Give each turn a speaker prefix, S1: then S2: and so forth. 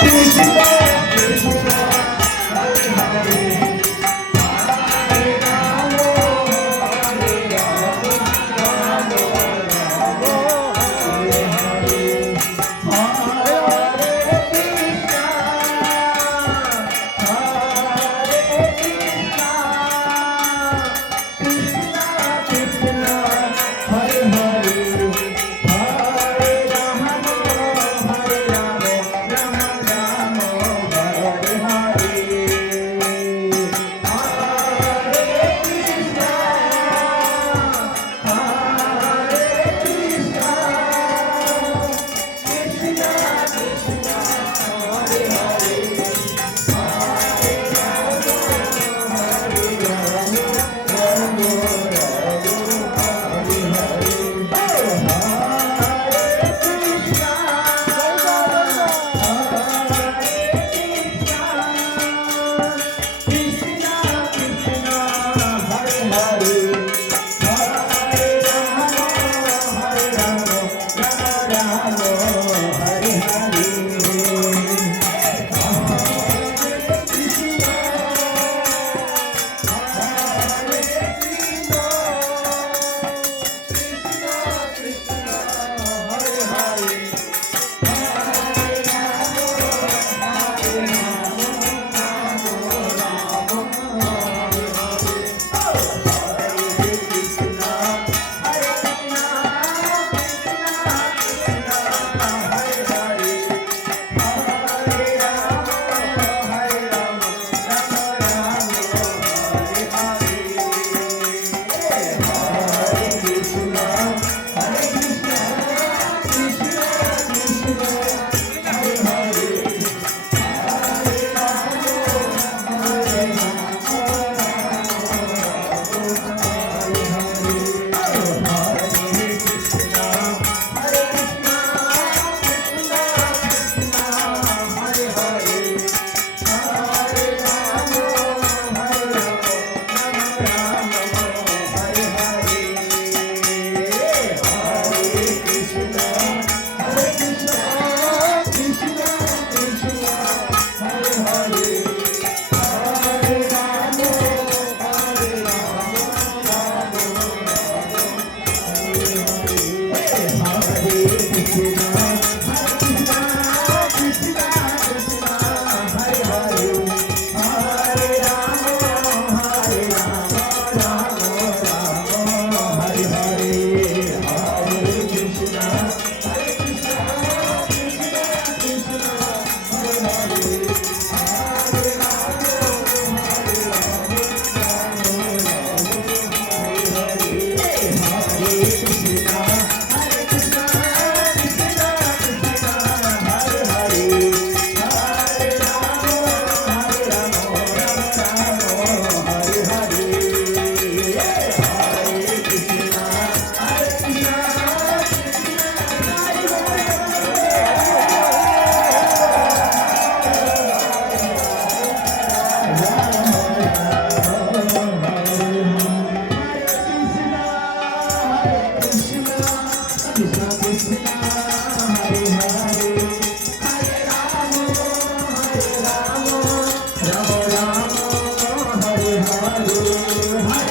S1: Principal. Hare